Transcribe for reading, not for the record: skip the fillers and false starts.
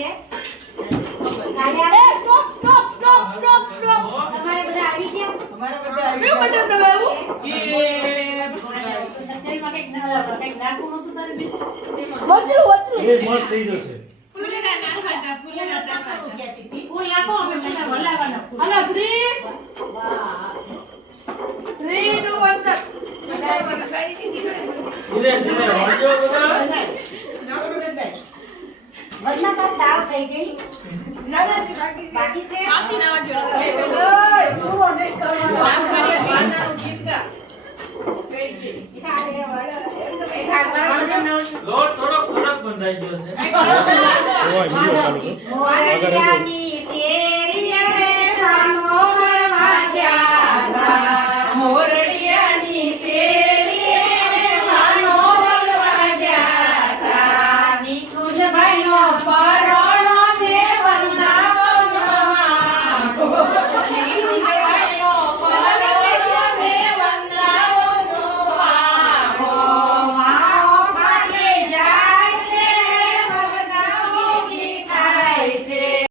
છે સ્ટોપ તમારે બધા આવી ગયા અમારે બધા આવી કેવું બટન દબાવ્યું તેલમાં કંઈક નાખવું નહોતું તારે બી વચ્ચે એ મત થઈ જશે ફૂલેરા નાખવાતા ફૂલેરા નાખવાતા કહેતી હતી. ફૂલ નાખો અમે બધા હલાવવાના ફૂલ હાલો 3 2 1 સ્ટાર્ટ ધીરે ધીરે વાંચો બધા વરના તો દાળ થઈ ગઈ બાકી છે પૂરો નહીં કરવાનો વાનાનું ગીત ગા. લોટ થોડોક કડક બંધાઈ ગયો છે મોરડિયાની શેરીએ રે